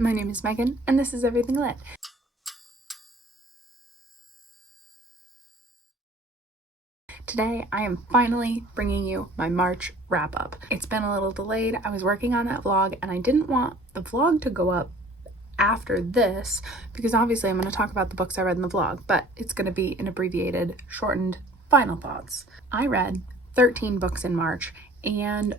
My name is Megan, and this is Everything Lit. Today, I am finally bringing you my March wrap-up. It's been a little delayed. I was working on that vlog, and I didn't want the vlog to go up after this, because obviously I'm going to talk about the books I read in the vlog, but it's going to be an abbreviated, shortened final thoughts. I read 13 books in March, and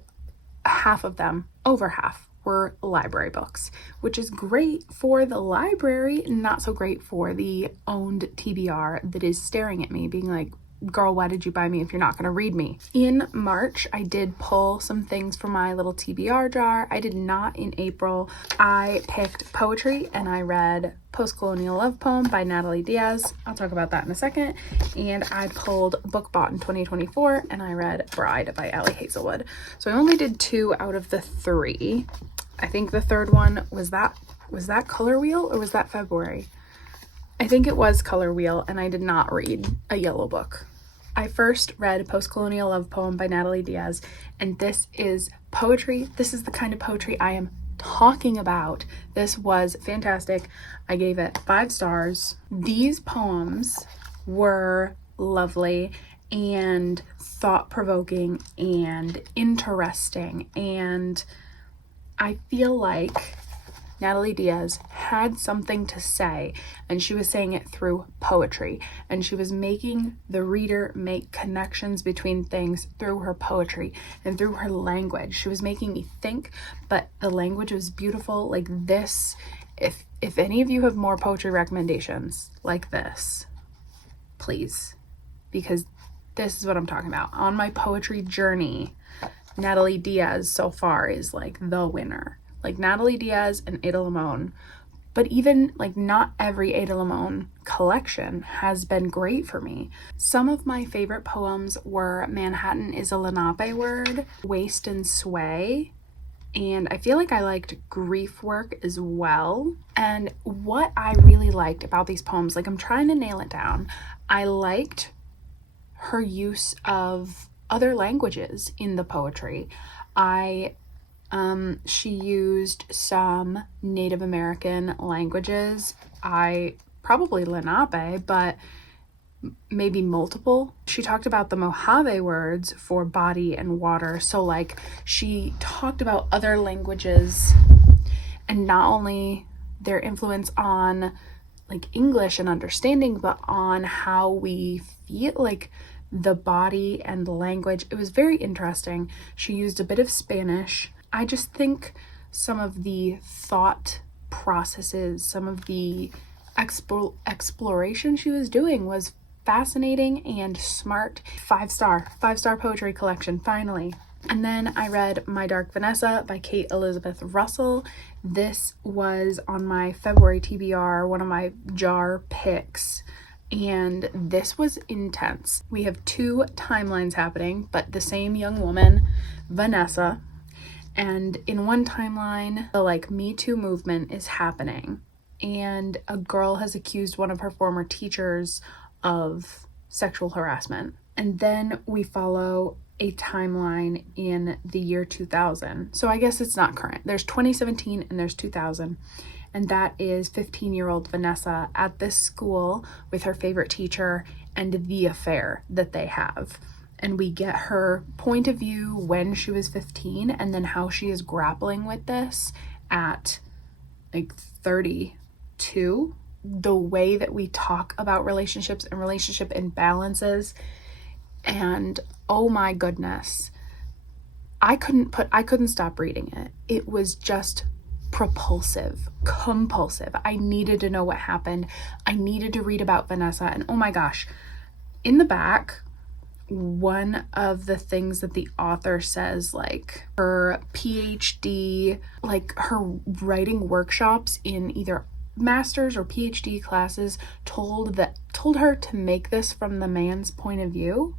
half of them, over half, were library books, which is great for the library, not so great for the owned TBR that is staring at me being like, girl, why did you buy me if you're not going to read me? In March, I did pull some things from my little TBR jar. I did not in April. I picked poetry and I read Post-Colonial Love Poem by Natalie Diaz. I'll talk about that in a second. And I pulled Book Bought in 2024 and I read Bride by Allie Hazelwood. So I only did 2 out of the 3. I think the third one was that Color Wheel, or was that February? I think it was Color Wheel, and I did not read a yellow book. I first read Post-Colonial Love Poem by Natalie Diaz, and this is poetry. This is the kind of poetry I am talking about. This was fantastic. I gave it 5 stars. These poems were lovely and thought-provoking and interesting, and I feel like Natalie Diaz had something to say, and she was saying it through poetry, and she was making the reader make connections between things through her poetry and through her language. She was making me think, but the language was beautiful. Like this, if any of you have more poetry recommendations like this, please, because this is what I'm talking about. On my poetry journey, Natalie Diaz so far is like the winner. Like Natalie Diaz and Ada Limon. But even like not every Ada Limon collection has been great for me. Some of my favorite poems were Manhattan is a Lenape Word, Waste and Sway, and I feel like I liked Grief Work as well. And what I really liked about these poems, like I'm trying to nail it down, I liked her use of other languages in the poetry. She used some Native American languages. Probably Lenape, but maybe multiple. She talked about the Mojave words for body and water. So like she talked about other languages and not only their influence on like English and understanding, but on how we feel, like the body and the language. It was very interesting. She used a bit of Spanish. I just think some of the thought processes, some of the exploration she was doing was fascinating and smart. 5-star poetry collection, finally. And then I read My Dark Vanessa by Kate Elizabeth Russell. This was on my February TBR, one of my jar picks, and this was intense. We have 2 timelines happening, but the same young woman, Vanessa. And in one timeline, the like Me Too movement is happening, and a girl has accused one of her former teachers of sexual harassment. And then we follow a timeline in the year 2000. So I guess it's not current. There's 2017 and there's 2000. And that is 15-year-old Vanessa at this school with her favorite teacher and the affair that they have. And we get her point of view when she was 15 and then how she is grappling with this at like 32. The way that we talk about relationships and relationship imbalances, and oh my goodness, I couldn't stop reading it. It was just compulsive. I needed to know what happened. I needed to read about Vanessa, and oh my gosh, in the back, one of the things that the author says, like her PhD, like her writing workshops in either master's or PhD classes told her to make this from the man's point of view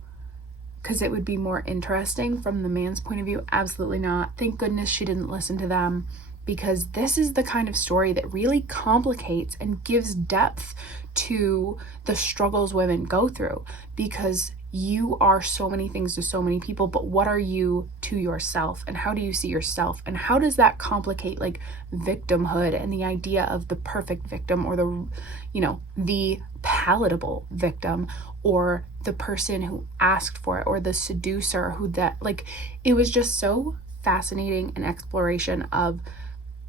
because it would be more interesting from the man's point of view. Absolutely not. Thank goodness she didn't listen to them, because this is the kind of story that really complicates and gives depth to the struggles women go through, because you are so many things to so many people, but what are you to yourself, and how do you see yourself, and how does that complicate like victimhood and the idea of the perfect victim, or the, you know, the palatable victim, or the person who asked for it, or the seducer who, that, like, it was just so fascinating, an exploration of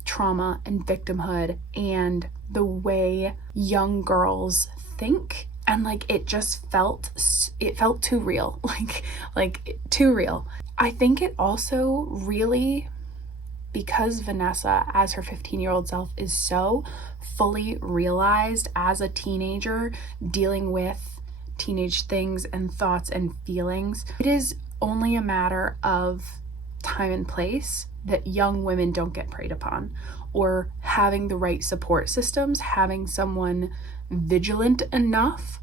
trauma and victimhood and the way young girls think. And like, it felt too real, like too real. I think it also really, because Vanessa as her 15-year-old self is so fully realized as a teenager, dealing with teenage things and thoughts and feelings, it is only a matter of time and place that young women don't get preyed upon, or having the right support systems, having someone vigilant enough.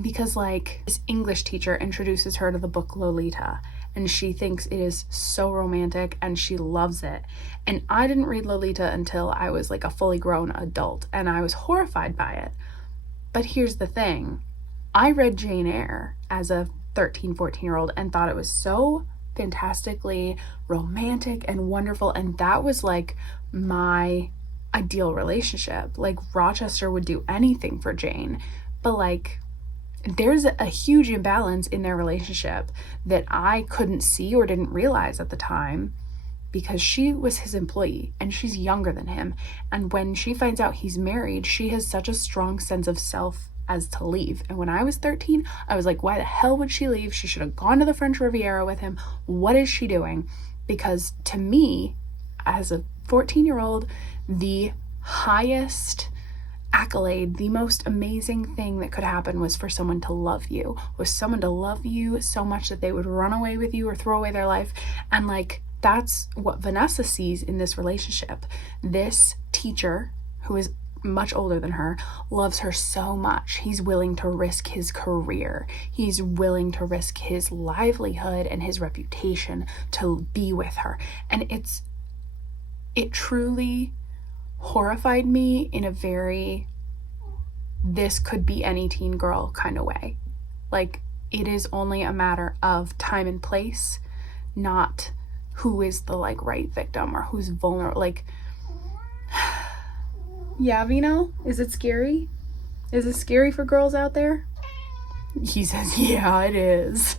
Because like, this English teacher introduces her to the book Lolita, and she thinks it is so romantic and she loves it. And I didn't read Lolita until I was like a fully grown adult, and I was horrified by it. But here's the thing, I read Jane Eyre as a 13, 14-year-old and thought it was so fantastically romantic and wonderful, and that was like my ideal relationship. Like, Rochester would do anything for Jane, but like, there's a huge imbalance in their relationship that I couldn't see or didn't realize at the time, because she was his employee and she's younger than him, and when she finds out he's married, she has such a strong sense of self as to leave. And when I was 13, I was like, why the hell would she leave? She should have gone to the French Riviera with him. What is she doing? Because to me, as a 14-year-old, the highest accolade, the most amazing thing that could happen was for someone to love you, so much that they would run away with you or throw away their life. And like, that's what Vanessa sees in this relationship. This teacher, who is much older than her, loves her so much. He's willing to risk his career. He's willing to risk his livelihood and his reputation to be with her. And it truly horrified me in a very, this could be any teen girl kind of way. Like, it is only a matter of time and place, not who is the like right victim or who's vulnerable. Like, yeah, Vino, is it scary? Is it scary for girls out there? He says, yeah, it is.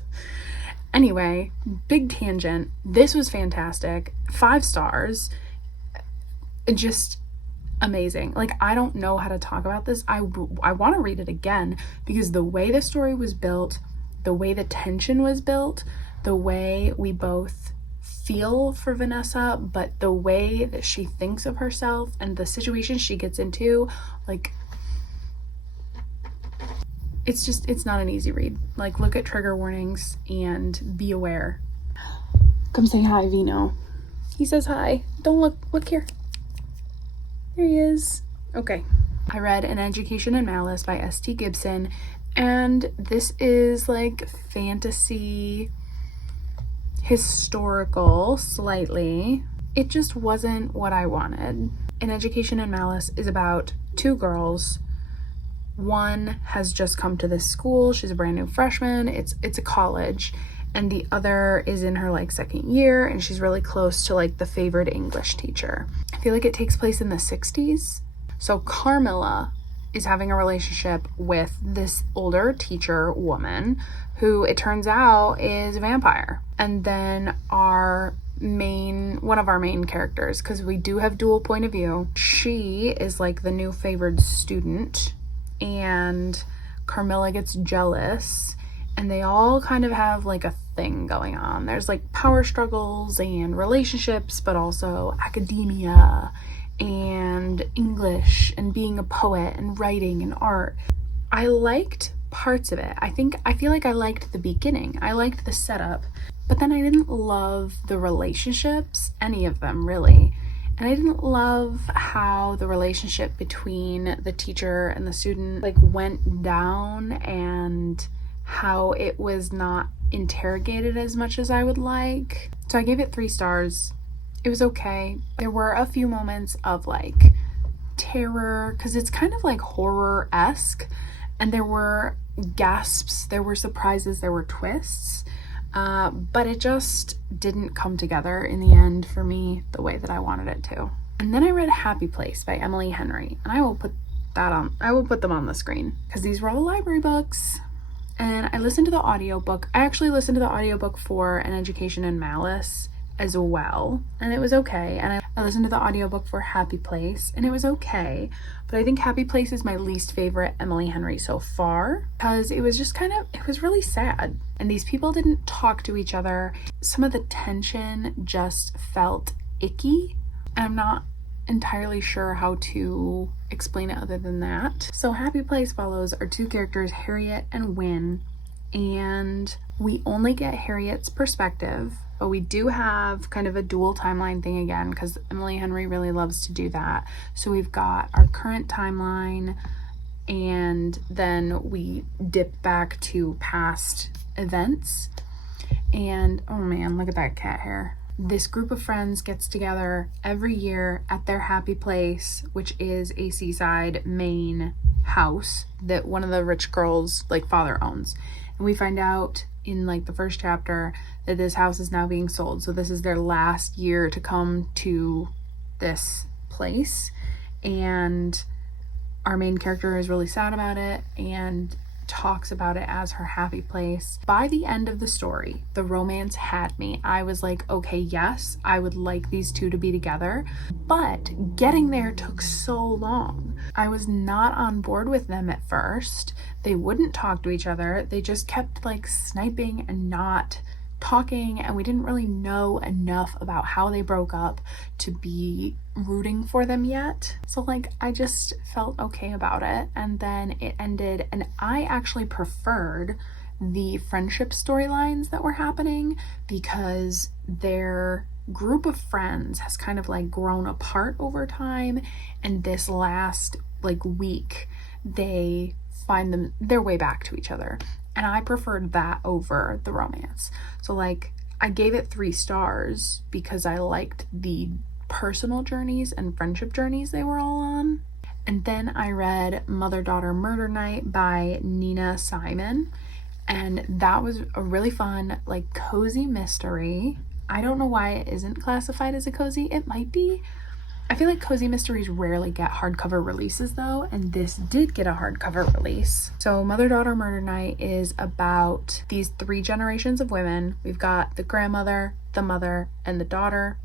Anyway, big tangent. This was fantastic. 5 stars. Just amazing. Like, I don't know how to talk about this. I want to read it again, because the way the story was built, the way the tension was built, the way we both feel for Vanessa, but the way that she thinks of herself and the situation she gets into, like, it's not an easy read. Like, look at trigger warnings and be aware. Come say hi, Vino. He says hi. Don't look here. There he is. Okay. I read An Education in Malice by S.T. Gibson, and this is like fantasy, historical, slightly. It just wasn't what I wanted. An Education in Malice is about 2 girls. One has just come to this school. She's a brand new freshman. It's a college. And the other is in her like 2nd year, and she's really close to like the favored English teacher. I feel like it takes place in the 60s. So Carmilla is having a relationship with this older teacher woman who, it turns out, is a vampire. And then one of our main characters, because we do have dual point of view, she is like the new favored student, and Carmilla gets jealous, and they all kind of have like a thing going on. There's like power struggles and relationships, but also academia and English and being a poet and writing and art. I liked parts of it. I feel like I liked the beginning. I liked the setup, but then I didn't love the relationships, any of them really. And I didn't love how the relationship between the teacher and the student like went down, and how it was not interrogated as much as I would like. So I gave it 3 stars. It was okay. There were a few moments of like terror, because it's kind of like horror-esque, And there were gasps, there were surprises, there were twists, but it just didn't come together in the end for me the way that I wanted it to. And then I read Happy Place by Emily Henry, and I will put them on the screen because these were all library books. And I listened to the audiobook. I actually listened to the audiobook for An Education in Malice as well, and it was okay. And I listened to the audiobook for Happy Place, and it was okay. But I think Happy Place is my least favorite Emily Henry so far because it was just it was really sad. And these people didn't talk to each other. Some of the tension just felt icky, and I'm not entirely sure how to explain it other than that. So Happy Place follows our two characters, Harriet and Wynne, and we only get Harriet's perspective, but we do have kind of a dual timeline thing again because Emily Henry really loves to do that. So we've got our current timeline, and then we dip back to past events. And oh man, look at that cat hair. This group of friends gets together every year at their happy place, which is a seaside Maine house that one of the rich girls' father owns. And we find out in the first chapter that this house is now being sold. So this is their last year to come to this place. And our main character is really sad about it and talks about it as her happy place. By the end of the story, the romance had me. I was like, okay, yes, I would like these two to be together, but getting there took so long. I was not on board with them at first. They wouldn't talk to each other. They just kept sniping and not talking, and we didn't really know enough about how they broke up to be rooting for them yet. So I just felt okay about it, and then it ended, and I actually preferred the friendship storylines that were happening because their group of friends has kind of grown apart over time, and this last week they find their way back to each other. And I preferred that over the romance. So I gave it 3 stars because I liked the personal journeys and friendship journeys they were all on. And then I read Mother-Daughter Murder Night by Nina Simon. And that was a really fun, cozy mystery. I don't know why it isn't classified as a cozy. It might be. I feel like cozy mysteries rarely get hardcover releases though, and this did get a hardcover release. So Mother-Daughter Murder Night is about these 3 generations of women. We've got the grandmother, the mother, and the daughter.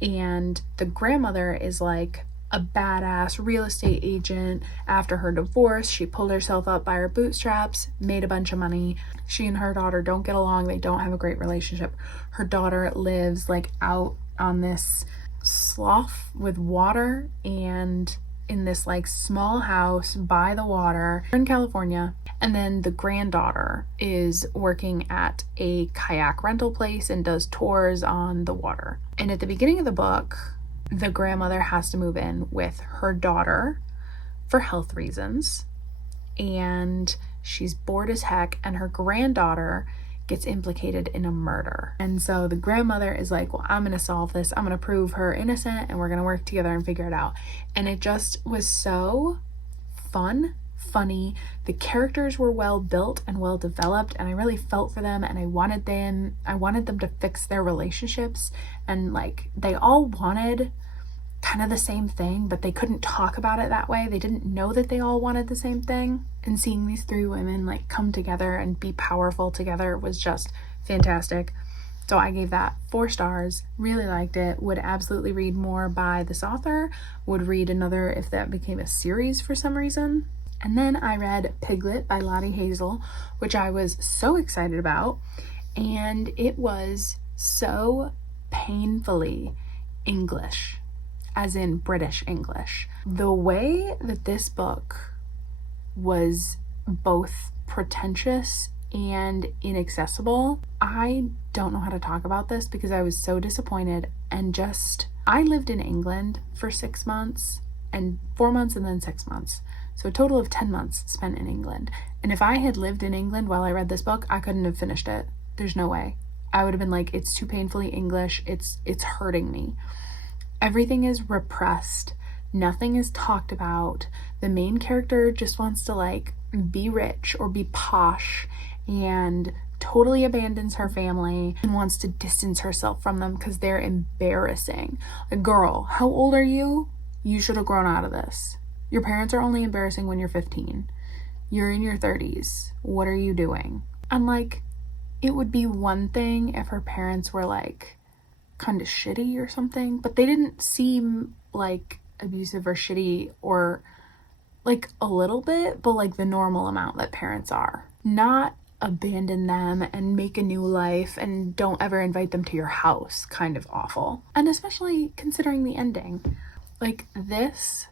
And the grandmother is a badass real estate agent. After her divorce, she pulled herself up by her bootstraps, made a bunch of money. She and her daughter don't get along. They don't have a great relationship. Her daughter lives out on this slough with water and in this small house by the water in California. And then the granddaughter is working at a kayak rental place and does tours on the water. And at the beginning of the book, the grandmother has to move in with her daughter for health reasons, and she's bored as heck, and her granddaughter gets implicated in a murder. And so the grandmother is well, I'm gonna solve this. I'm gonna prove her innocent, and we're gonna work together and figure it out. And it just was so funny. The characters were well built and well developed, and I really felt for them, and I wanted them to fix their relationships. And they all wanted kind of the same thing, but they couldn't talk about it that way. They didn't know that they all wanted the same thing. And seeing these 3 women come together and be powerful together was just fantastic. So I gave that 4 stars, really liked it, would absolutely read more by this author, would read another if that became a series for some reason. And then I read Piglet by Lottie Hazel, which I was so excited about, and it was so painfully English, as in British English. The way that this book was both pretentious and inaccessible, I don't know how to talk about this because I was so disappointed. And I lived in England for 6 months, and 4 months, and then 6 months. So a total of 10 months spent in England. And if I had lived in England while I read this book, I couldn't have finished it. There's no way. I would have been it's too painfully English. It's hurting me. Everything is repressed. Nothing is talked about. The main character just wants to like be rich or be posh and totally abandons her family and wants to distance herself from them because they're embarrassing. Like, girl, how old are you? You should have grown out of this. Your parents are only embarrassing when you're 15. You're in your 30s. What are you doing? And like, it would be one thing if her parents were like kind of shitty or something, but they didn't seem like abusive or shitty, or like a little bit, but like the normal amount that parents are. Not abandon them and make a new life and don't ever invite them to your house. Kind of awful. And especially considering the ending. Like, this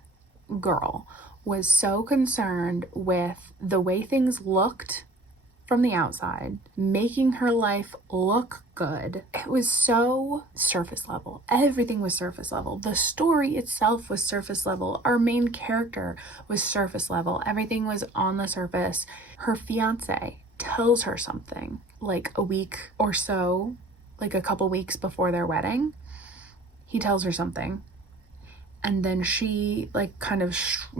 girl was so concerned with the way things looked from the outside, making her life look good. It was so surface level. Everything was surface level. The story itself was surface level. Our main character was surface level. Everything was on the surface. Her fiance tells her something like a week or so, like a couple weeks before their wedding. He tells her something. And then she like kind of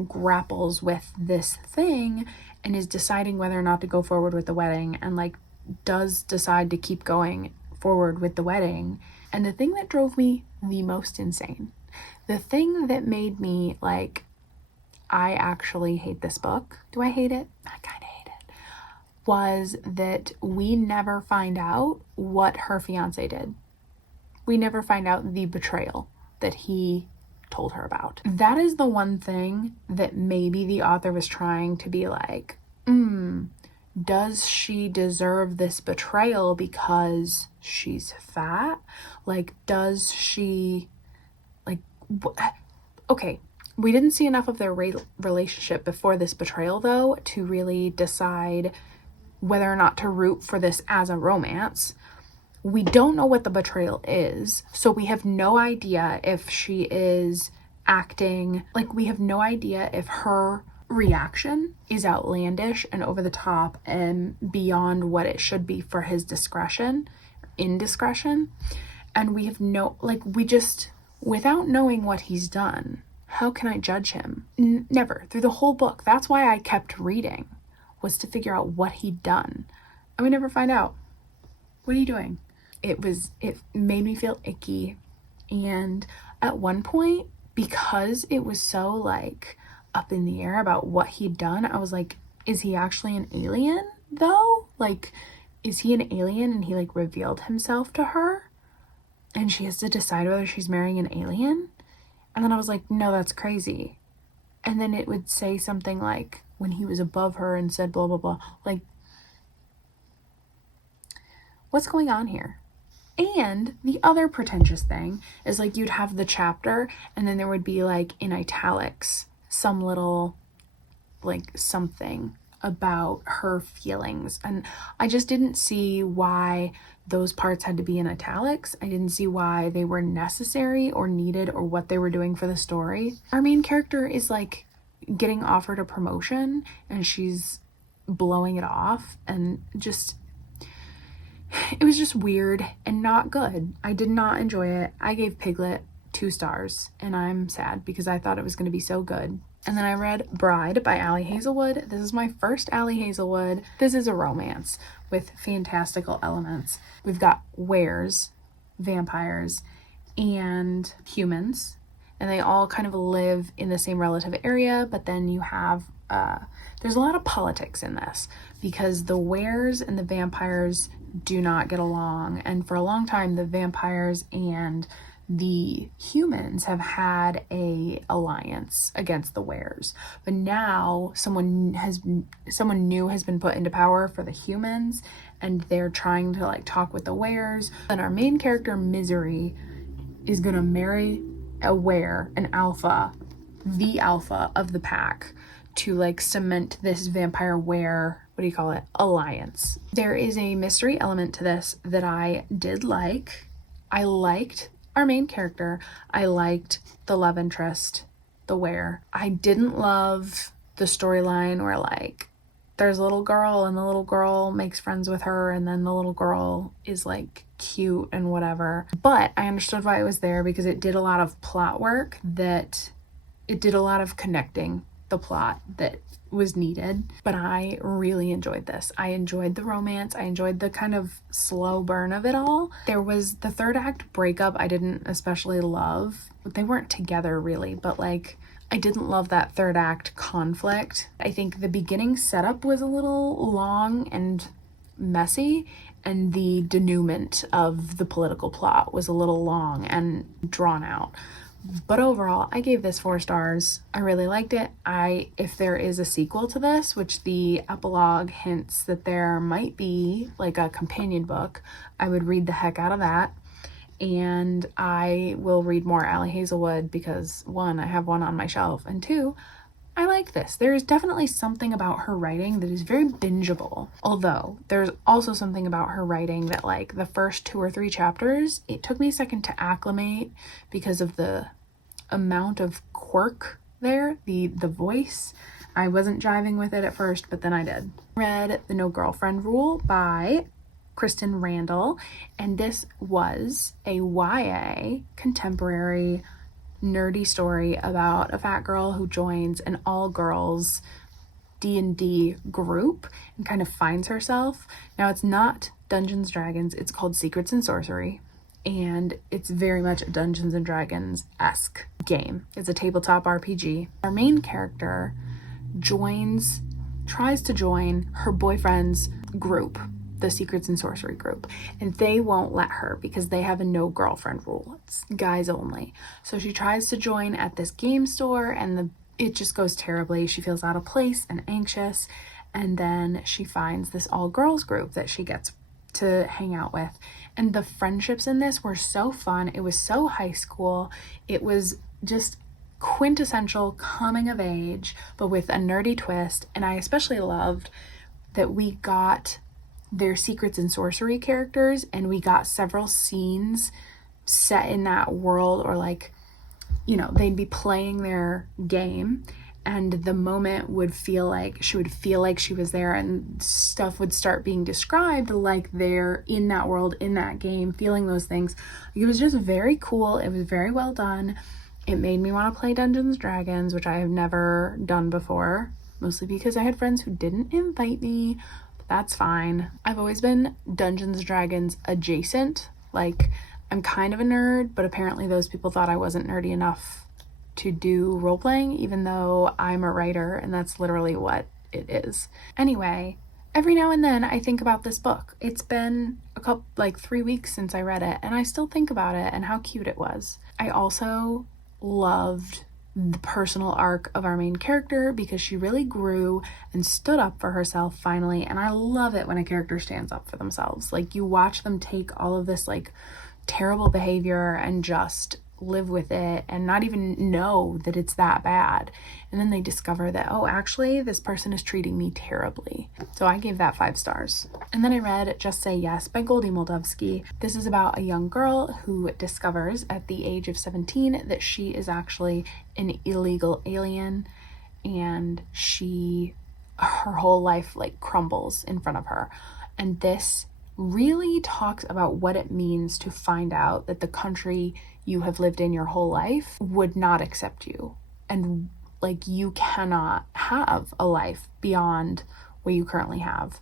grapples with this thing and is deciding whether or not to go forward with the wedding, and like does decide to keep going forward with the wedding. And the thing that drove me the most insane, the thing that made me like, I actually hate this book. Do I hate it? I kind of hate it. Was that we never find out what her fiance did. We never find out the betrayal that he told her about. That is the one thing that maybe the author was trying to be like, does she deserve this betrayal because she's fat? Like, does she, like, okay, we didn't see enough of their relationship before this betrayal, though, to really decide whether or not to root for this as a romance. We don't know what the betrayal is, so we have no idea if she is acting, like, we have no idea if her reaction is outlandish and over the top and beyond what it should be for his indiscretion. And we have no, like, we just, without knowing what he's done, how can I judge him? Never. Through the whole book. That's why I kept reading, was to figure out what he'd done. And we never find out. What are you doing? It made me feel icky. And at one point, because it was so like up in the air about what he'd done, I was like, is he actually an alien though? Like, is he an alien and he like revealed himself to her and she has to decide whether she's marrying an alien? And then I was like, no, that's crazy. And then it would say something like, when he was above her and said blah, blah, blah. Like, what's going on here? And the other pretentious thing is, like, you'd have the chapter and then there would be like in italics some little like something about her feelings, and I just didn't see why those parts had to be in italics. I didn't see why they were necessary or needed or what they were doing for the story. Our main character is like getting offered a promotion and she's blowing it off, and just, it was just weird and not good. I did not enjoy it. I gave Piglet 2 stars, and I'm sad because I thought it was going to be so good. And then I read Bride by Ali Hazelwood. This is my first Ali Hazelwood. This is a romance with fantastical elements. We've got wares, vampires, and humans, and they all kind of live in the same relative area, but then you have, there's a lot of politics in this because the wares and the vampires do not get along, and for a long time the vampires and the humans have had a alliance against the wares, but now someone new has been put into power for the humans, and they're trying to like talk with the wares. And our main character, Misery, is gonna marry a were, an alpha, the alpha of the pack, to like cement this vampire were, what do you call it, alliance. There is a mystery element to this that I did like. I liked our main character. I liked the love interest, the were. I didn't love the storyline where like there's a little girl and the little girl makes friends with her and then the little girl is like cute and whatever. But I understood why it was there because it did a lot of plot work that it did a lot of connecting the plot that was needed, but I really enjoyed this. I enjoyed the romance. I enjoyed the kind of slow burn of it all. There was the third act breakup I didn't especially love. They weren't together really, but like I didn't love that third act conflict. I think the beginning setup was a little long and messy, and the denouement of the political plot was a little long and drawn out. But overall, I gave this 4 stars. I really liked it. If there is a sequel to this, which the epilogue hints that there might be, like a companion book, I would read the heck out of that. And I will read more Allie Hazelwood because 1, I have one on my shelf, and 2, I like this. There is definitely something about her writing that is very bingeable. Although there's also something about her writing that, like, the first 2 or 3 chapters, it took me a second to acclimate because of the amount of quirk there, the voice. I wasn't jiving with it at first, but then I did. Read The No Girlfriend Rule by Kristen Randall, and this was a YA contemporary nerdy story about a fat girl who joins an all-girls D&D group and kind of finds herself. Now, it's not Dungeons & Dragons, it's called Secrets and Sorcery, and it's very much a Dungeons & Dragons-esque game. It's a tabletop RPG. Our main character tries to join her boyfriend's group, the Secrets and Sorcery group, and they won't let her because they have a no girlfriend rule. It's guys only. So she tries to join at this game store, and it just goes terribly. She feels out of place and anxious, and then she finds this all girls group that she gets to hang out with. And the friendships in this were so fun. It was so high school. It was just quintessential coming of age, but with a nerdy twist. And I especially loved that we got their Secrets and Sorcery characters, and we got several scenes set in that world, or like, you know, they'd be playing their game and the moment would feel like she was there, and stuff would start being described like they're in that world, in that game, feeling those things. It was just very cool. It was very well done. It made me want to play Dungeons & Dragons, which I have never done before, mostly because I had friends who didn't invite me. That's fine. I've always been Dungeons & Dragons adjacent. Like, I'm kind of a nerd, but apparently those people thought I wasn't nerdy enough to do role-playing, even though I'm a writer, and that's literally what it is. Anyway, every now and then I think about this book. It's been 3 weeks since I read it, and I still think about it and how cute it was. I also loved the personal arc of our main character because she really grew and stood up for herself finally, and I love it when a character stands up for themselves. Like, you watch them take all of this like terrible behavior and just live with it and not even know that it's that bad, and then they discover that, oh, actually this person is treating me terribly. So I gave that 5 stars. And then I read Just Say Yes by Goldie Moldavsky. This is about a young girl who discovers at the age of 17 that she is actually an illegal alien, and her whole life like crumbles in front of her. And this really talks about what it means to find out that the country you have lived in your whole life would not accept you, and like you cannot have a life beyond what you currently have.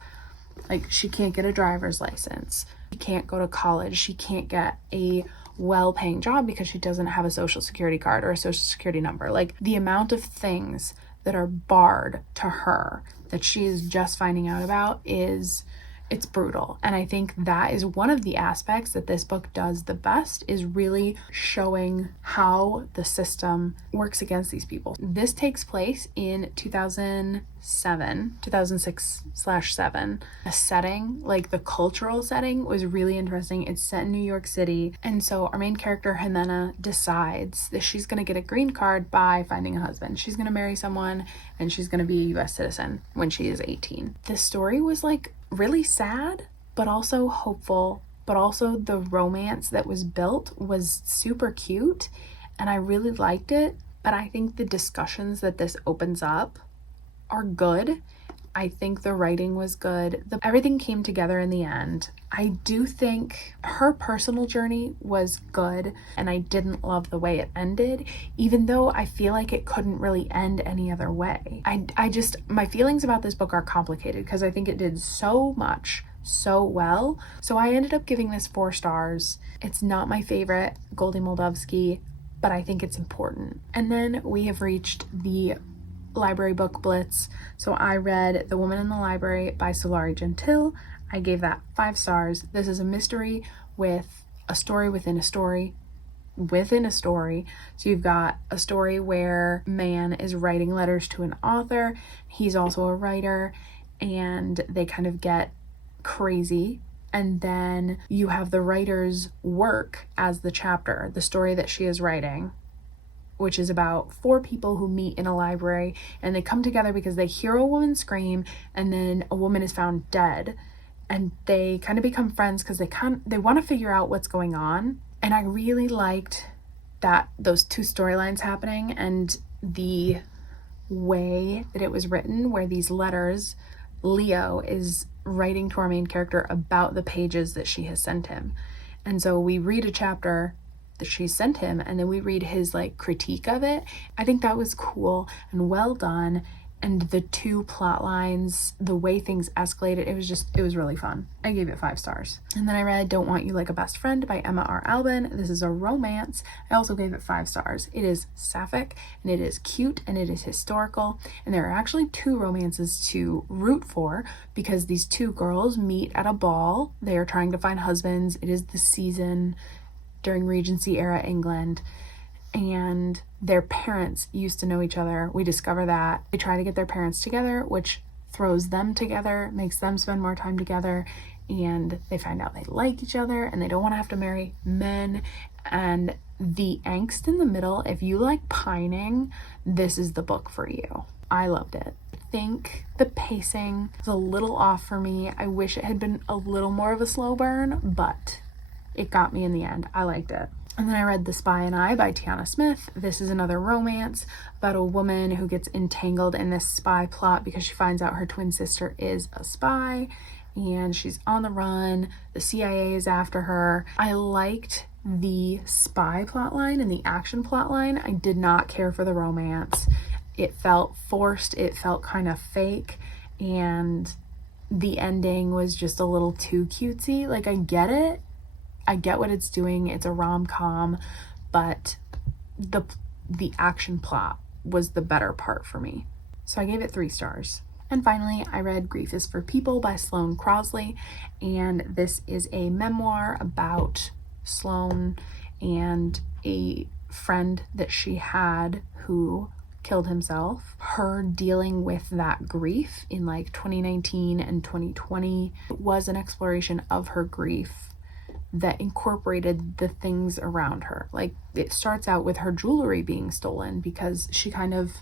Like, she can't get a driver's license, she can't go to college, she can't get a well-paying job because she doesn't have a social security card or a social security number. Like, the amount of things that are barred to her that she is just finding out about it's brutal. And I think that is one of the aspects that this book does the best, is really showing how the system works against these people. This takes place in 2006/7. The setting, like the cultural setting, was really interesting. It's set in New York City. And so our main character, Jimena, decides that she's going to get a green card by finding a husband. She's going to marry someone and she's going to be a US citizen when she is 18. This story was like really sad, but also hopeful, but also the romance that was built was super cute, and I really liked it. But I think the discussions that this opens up are good, I think the writing was good. Everything came together in the end. I do think her personal journey was good, and I didn't love the way it ended, even though I feel like it couldn't really end any other way. My feelings about this book are complicated because I think it did so much so well. So I ended up giving this 4 stars. It's not my favorite Goldie Moldavsky, but I think it's important. And then we have reached the library book blitz. So I read The Woman in the Library by Sulari Gentile. I gave that 5 stars. This is a mystery with a story within a story within a story. So you've got a story where man is writing letters to an author. He's also a writer, and they kind of get crazy. And then you have the writer's work as the chapter, the story that she is writing, which is about 4 people who meet in a library, and they come together because they hear a woman scream, and then a woman is found dead, and they kind of become friends because they want to figure out what's going on. And I really liked that those 2 storylines happening, and the way that it was written, where these letters, Leo is writing to our main character about the pages that she has sent him. And so we read a chapter that she sent him, and then we read his like critique of it. I think that was cool and well done. And the 2 plot lines, the way things escalated, it was really fun. I gave it 5 stars. And then I read Don't Want You Like a Best Friend by Emma R. Albin. This is a romance. I also gave it 5 stars. It is sapphic, and it is cute, and it is historical. And there are actually 2 romances to root for, because these 2 girls meet at a ball. They are trying to find husbands. It is the season during Regency era England, and their parents used to know each other. We discover that. They try to get their parents together, which throws them together, makes them spend more time together, and they find out they like each other and they don't want to have to marry men. And the angst in the middle, if you like pining, this is the book for you. I loved it. I think the pacing is a little off for me. I wish it had been a little more of a slow burn, but it got me in the end. I liked it. And then I read The Spy and I by Tiana Smith. This is another romance about a woman who gets entangled in this spy plot because she finds out her twin sister is a spy, and she's on the run. The CIA is after her. I liked the spy plotline and the action plotline. I did not care for the romance. It felt forced. It felt kind of fake, and the ending was just a little too cutesy. Like, I get it. I get what it's doing. It's a rom-com, but the action plot was the better part for me. So I gave it 3 stars. And finally, I read Grief is for People by Sloane Crosley, and this is a memoir about Sloane and a friend that she had who killed himself. Her dealing with that grief in like 2019 and 2020 was an exploration of her grief that incorporated the things around her. Like, it starts out with her jewelry being stolen, because she kind of,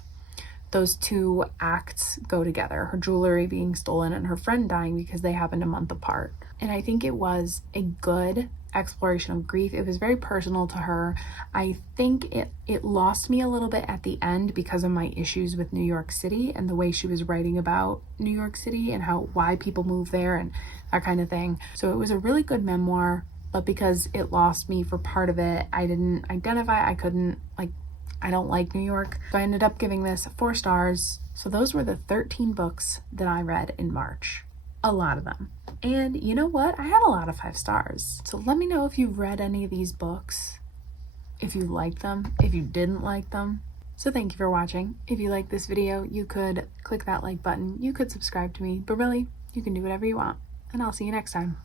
those 2 acts go together, her jewelry being stolen and her friend dying because they happened a month apart. And I think it was a good exploration of grief. It was very personal to her. I think it lost me a little bit at the end because of my issues with New York City and the way she was writing about New York City and why people move there and that kind of thing. So it was a really good memoir, but because it lost me for part of it, I didn't identify. I don't like New York. So I ended up giving this 4 stars. So those were the 13 books that I read in March. A lot of them. And you know what? I had a lot of 5 stars. So let me know if you've read any of these books, if you liked them, if you didn't like them. So thank you for watching. If you liked this video, you could click that like button. You could subscribe to me, but really, you can do whatever you want. And I'll see you next time.